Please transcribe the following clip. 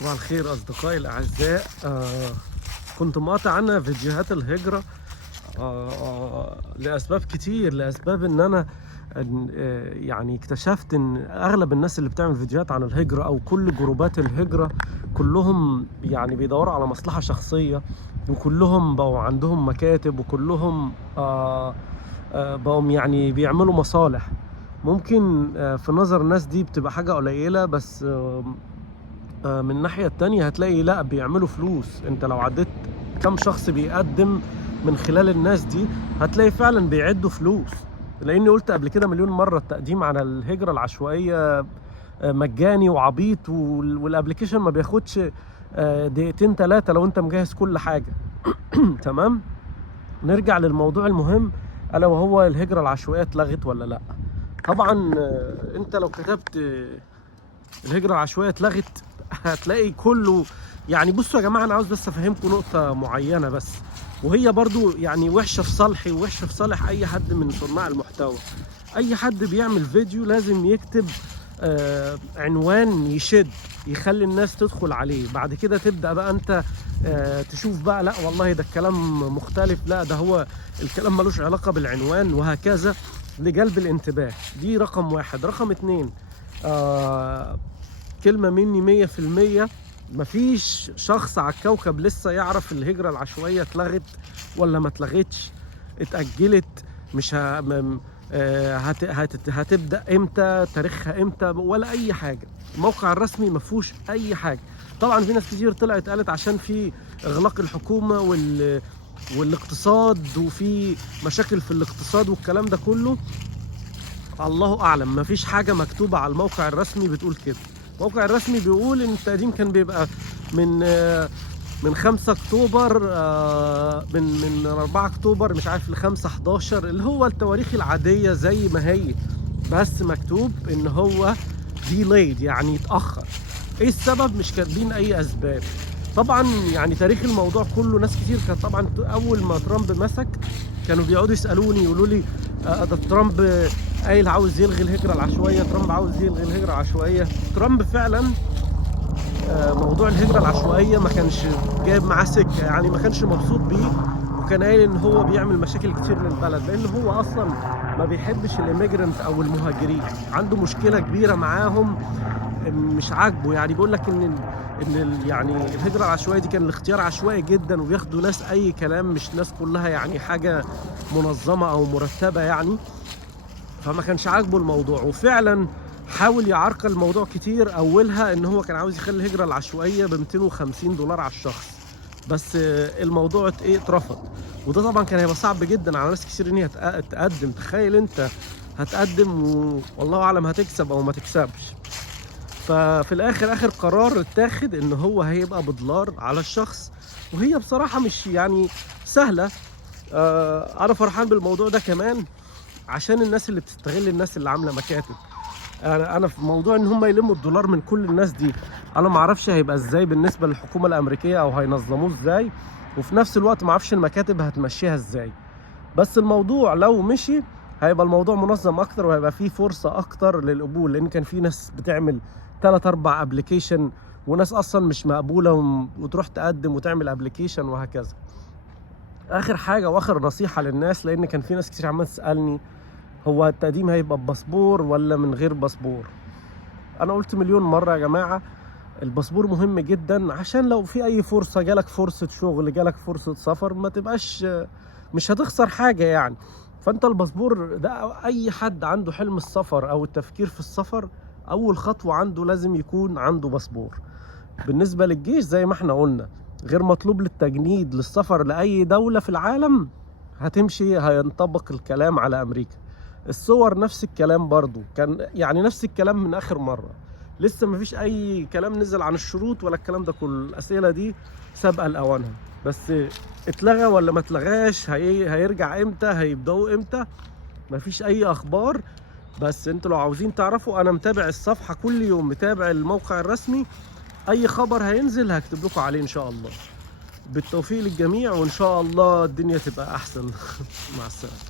صباح الخير أصدقائي الأعزاء. كنت مقاطع عنها فيديوهات الهجرة لأسباب كتير، لأسباب إن أنا يعني اكتشفت إن أغلب الناس اللي بتعمل فيديوهات عن الهجرة أو كل جروبات الهجرة كلهم يعني بيدوروا على مصلحة شخصية، وكلهم بقوا عندهم مكاتب، وكلهم بقوا يعني بيعملوا مصالح. ممكن في نظر الناس دي بتبقى حاجة قليلة، بس من الناحية التانية هتلاقي لا، بيعملوا فلوس. انت لو عديت كم شخص بيقدم من خلال الناس دي هتلاقي فعلا بيعدوا فلوس. لاني قلت قبل كده مليون مرة التقديم على الهجرة العشوائية مجاني وعبيط، والابليكيشن ما بياخدش دقيقتين 3 لو انت مجهز كل حاجة. تمام، نرجع للموضوع المهم، الا وهو الهجرة العشوائية اتلغت ولا لا. طبعا انت لو كتبت الهجرة العشوائية اتلغت هتلاقي كله يعني. بصوا يا جماعة، انا عاوز بس افهمكم نقطة معينة بس، وهي برضو يعني وحشة في صالحي ووحشة في صالح اي حد من صناع المحتوى. اي حد بيعمل فيديو لازم يكتب عنوان يشد، يخلي الناس تدخل عليه. بعد كده تبدأ بقى انت تشوف بقى، لا والله ده الكلام مختلف، لا ده هو الكلام ملوش علاقة بالعنوان، وهكذا لجلب الانتباه. دي رقم واحد. رقم 2، كلمة مني 100%، مفيش شخص على الكوكب لسه يعرف الهجرة العشوائية اتلغت ولا ما اتلغتش، اتأجلت، مش هتبدأ امتى، تاريخها امتى، ولا اي حاجة. الموقع الرسمي مفهوش اي حاجة. طبعا في ناس كتير طلعت قالت عشان في اغلاق الحكومة والاقتصاد، وفي مشاكل في الاقتصاد والكلام ده كله. الله اعلم، مفيش حاجة مكتوبة على الموقع الرسمي بتقول كده. الموقع الرسمي بيقول ان التقديم كان بيبقى من 5 اكتوبر، من 4 اكتوبر مش عارف ل 5/11، اللي هو التواريخ العادية زي ما هي، بس مكتوب ان هو delayed يعني يتأخر. ايه السبب؟ مش كاتبين اي اسباب. طبعا يعني تاريخ الموضوع كله، ناس كتير كانت طبعا اول ما ترامب مسك كانوا بيقعدوا يسالوني يقولوا لي ده ترامب قايل عاوز يلغي الهجرة العشوائية، ترامب عاوز يلغي الهجرة العشوائية. ترامب فعلا موضوع الهجرة العشوائية ما كانش جايب معاه سكة، يعني ما كانش مبسوط بيه، وكان قايل ان هو بيعمل مشاكل كتير للبلد، لان هو اصلا ما بيحبش الاميجرنت او المهاجرين، عنده مشكلة كبيرة معاهم، مش عاجبه. يعني بيقول لك ان يعني الهجرة العشوائية دي كان الاختيار عشوائي جدا، وبياخدوا ناس اي كلام، مش ناس كلها يعني حاجة منظمة او مرتبة يعني. فما كانش عاجبه الموضوع، وفعلا حاول يعرقل الموضوع كتير. اولها ان هو كان عاوز يخلي الهجرة العشوائية ب $250 على الشخص، بس الموضوع اترفض. وده طبعا كان هيبقى صعب جدا على ناس كتير ان هي تقدم. تخيل انت هتقدم والله اعلم هتكسب او ما تكسبش. ففي الاخر اخر قرار اتاخد ان هو هيبقى $1 على الشخص، وهي بصراحة مش يعني سهلة. انا فرحان بالموضوع ده كمان عشان الناس اللي بتستغل الناس اللي عامله مكاتب. انا في موضوع ان هم يلموا $1 من كل الناس دي، انا ما اعرفش هيبقى ازاي بالنسبه للحكومه الامريكيه او هينظموه ازاي، وفي نفس الوقت ما اعرفش المكاتب هتمشيها ازاي. بس الموضوع لو مشي هيبقى الموضوع منظم اكتر، وهيبقى فيه فرصه اكتر للقبول، لان كان في ناس بتعمل 3-4 ابلكيشن، وناس اصلا مش مقبوله وتروح تقدم وتعمل ابلكيشن وهكذا. اخر حاجه واخر نصيحه للناس، لان كان في ناس كتير عماله تسالني هو التقديم هيبقى بباسبور ولا من غير باسبور. انا قلت مليون مرة يا جماعة، الباسبور مهم جدا، عشان لو في اي فرصة، جالك فرصة شغل، جالك فرصة سفر، ما تبقاش مش هتخسر حاجة يعني. فانت الباسبور ده اي حد عنده حلم السفر او التفكير في السفر، اول خطوة عنده لازم يكون عنده باسبور. بالنسبة للجيش زي ما احنا قلنا، غير مطلوب للتجنيد للسفر لأي دولة في العالم، هتمشي هينطبق الكلام على أمريكا. الصور نفس الكلام برضو، كان يعني نفس الكلام من آخر مرة. لسه مفيش أي كلام نزل عن الشروط ولا الكلام ده كله، الأسئلة دي سابقة لأوانها. بس اتلغى ولا ما اتلغاش، هيرجع امتى، هيبدأوا امتى، مفيش أي أخبار. بس انتوا لو عاوزين تعرفوا، أنا متابع الصفحة كل يوم، متابع الموقع الرسمي، اي خبر هينزل هكتب لكم عليه ان شاء الله. بالتوفيق للجميع، وان شاء الله الدنيا تبقى احسن. مع السلامه.